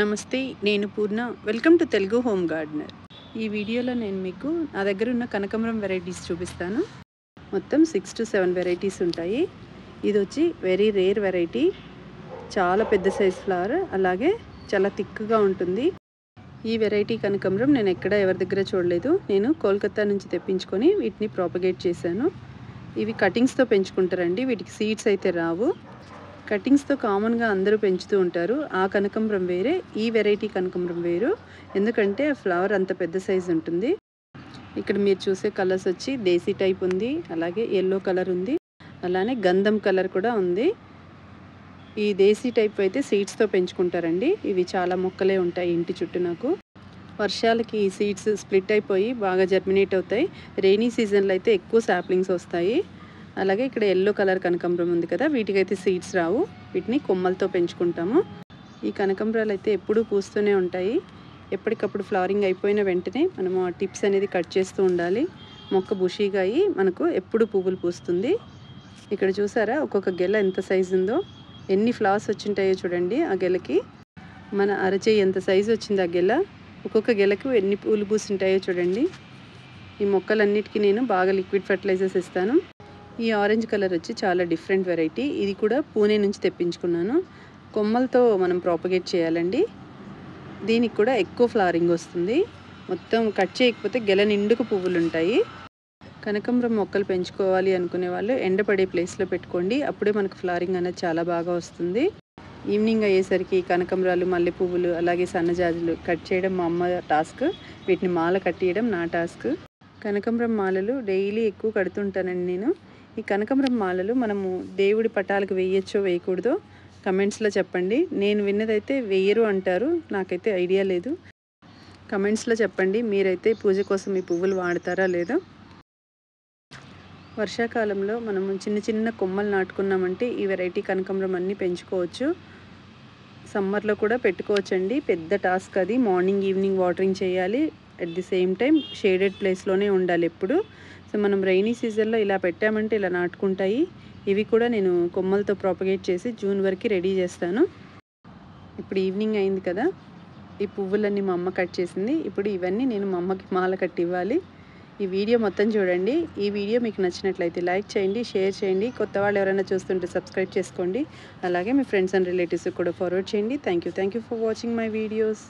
నమస్తే, నేను Purna. Welcome to Telugu home gardener. ఈ వీడియోలో నేను మీకు నా దగ్గర ఉన్న కనకాంబరం వెరైటీస్ చూపిస్తాను. మొత్తం 6 to 7 వెరైటీస్ ఉంటాయి. ఇది వచ్చి వెరీ రేర్ వెరైటీ. చాలా పెద్ద సైజ్ ఫ్లవర్, అలాగే చాలా థిక్గా ఉంటుంది. ఈ వెరైటీ కనకాంబరం నేను ఎక్కడ ఎవరి దగ్గర చూడలేదు. నేను కోల్కతా నుంచి తెప్పించుకొని వీటిని ప్రాపగేట్ చేశాను. ఇవి కటింగ్స్తో పెంచుకుంటారండి. వీటికి సీడ్స్ అయితే రావు. కటింగ్స్తో కామన్గా అందరూ పెంచుతూ ఉంటారు. ఆ కనకాంబరం వేరే, ఈ వెరైటీ కనకాంబరం వేరు. ఎందుకంటే ఫ్లవర్ అంత పెద్ద సైజు ఉంటుంది. ఇక్కడ మీరు చూసే కలర్స్ వచ్చి దేశీ టైప్ ఉంది, అలాగే ఎల్లో కలర్ ఉంది, అలానే గంధం కలర్ కూడా ఉంది. ఈ దేశీ టైప్ అయితే సీడ్స్తో పెంచుకుంటారండి. ఇవి చాలా మొక్కలే ఉంటాయి ఇంటి చుట్టూ. నాకు వర్షాలకి ఈ సీడ్స్ స్ప్లిట్ అయిపోయి బాగా జర్మినేట్ అవుతాయి. రెయినీ సీజన్లో అయితే ఎక్కువ సాప్లింగ్స్ వస్తాయి. అలాగే ఇక్కడ ఎల్లో కలర్ కనకాంబరం ఉంది కదా, వీటికైతే సీడ్స్ రావు. వీటిని కొమ్మలతో పెంచుకుంటాము. ఈ కనకాంబరాలు అయితే ఎప్పుడూ పూస్తూనే ఉంటాయి. ఎప్పటికప్పుడు ఫ్లవరింగ్ అయిపోయిన వెంటనే మనము ఆ టిప్స్ అనేది కట్ చేస్తూ ఉండాలి. మొక్క బుషీగా అయ్యి మనకు ఎప్పుడు పువ్వులు పూస్తుంది. ఇక్కడ చూసారా ఒక్కొక్క గెల ఎంత సైజు ఉందో, ఎన్ని ఫ్లవర్స్ వచ్చింటాయో చూడండి. ఆ గెలకి మన అరచేయి ఎంత సైజు వచ్చింది ఆ గెల. ఒక్కొక్క గెలకు ఎన్ని పూలు పూసింటాయో చూడండి. ఈ మొక్కలన్నిటికీ నేను బాగా లిక్విడ్ ఫర్టిలైజర్స్ ఇస్తాను. ఈ ఆరెంజ్ కలర్ వచ్చి చాలా డిఫరెంట్ వెరైటీ. ఇది కూడా పూణే నుంచి తెప్పించుకున్నాను. కొమ్మలతో మనం ప్రాపగేట్ చేయాలండి. దీనికి కూడా ఎక్కువ ఫ్లవరింగ్ వస్తుంది. మొత్తం కట్ చేయకపోతే గెల నిండుకు పువ్వులు ఉంటాయి. కనకాంబరం మొక్కలు పెంచుకోవాలి అనుకునే వాళ్ళు ఎండపడే ప్లేస్లో పెట్టుకోండి. అప్పుడే మనకు ఫ్లవరింగ్ అనేది చాలా బాగా వస్తుంది. ఈవినింగ్ అయ్యేసరికి కనకాంబరాలు, మల్లె పువ్వులు, అలాగే సన్నజాజులు కట్ చేయడం మా అమ్మ టాస్క్. వీటిని మాల కట్టియడం నా టాస్క్. కనకాంబరం మాలలు డైలీ ఎక్కువ కడుతుంటానండి నేను. ఈ కనకాంబరం మాలలు మనము దేవుడి పటాలకు వేయచ్చో వేయకూడదో కమెంట్స్లో చెప్పండి. నేను విన్నదైతే వేయరు అంటారు, నాకైతే ఐడియా లేదు. కమెంట్స్లో చెప్పండి, మీరైతే పూజ కోసం ఈ పువ్వులు వాడతారా లేదా. వర్షాకాలంలో మనము చిన్న చిన్న కొమ్మలు నాటుకున్నామంటే ఈ వెరైటీ కనకాంబరం అన్నీ పెంచుకోవచ్చు. సమ్మర్లో కూడా పెట్టుకోవచ్చండి. పెద్ద టాస్క్ అది. మార్నింగ్ ఈవినింగ్ వాటరింగ్ చేయాలి. At the same time shaded ప్లేస్లోనే ఉండాలి ఎప్పుడు. సో మనం రైనీ సీజన్లో ఇలా పెట్టామంటే ఇలా నాటుకుంటాయి. ఇవి కూడా నేను కొమ్మలతో ప్రాపగేట్ చేసి జూన్ వరకు రెడీ చేస్తాను. ఇప్పుడు ఈవినింగ్ అయింది కదా, ఈ పువ్వులన్నీ మా అమ్మ కట్ చేసింది. ఇప్పుడు ఇవన్నీ నేను మా అమ్మకి మాల కట్టి ఇవ్వాలి. ఈ వీడియో మొత్తం చూడండి. ఈ వీడియో మీకు నచ్చినట్లయితే లైక్ చేయండి, షేర్ చేయండి. కొత్త వాళ్ళు ఎవరైనా చూస్తుంటే సబ్స్క్రైబ్ చేసుకోండి. అలాగే మీ ఫ్రెండ్స్ అండ్ రిలేటివ్స్కి కూడా ఫార్వర్డ్ చేయండి. Thank you for watching my videos.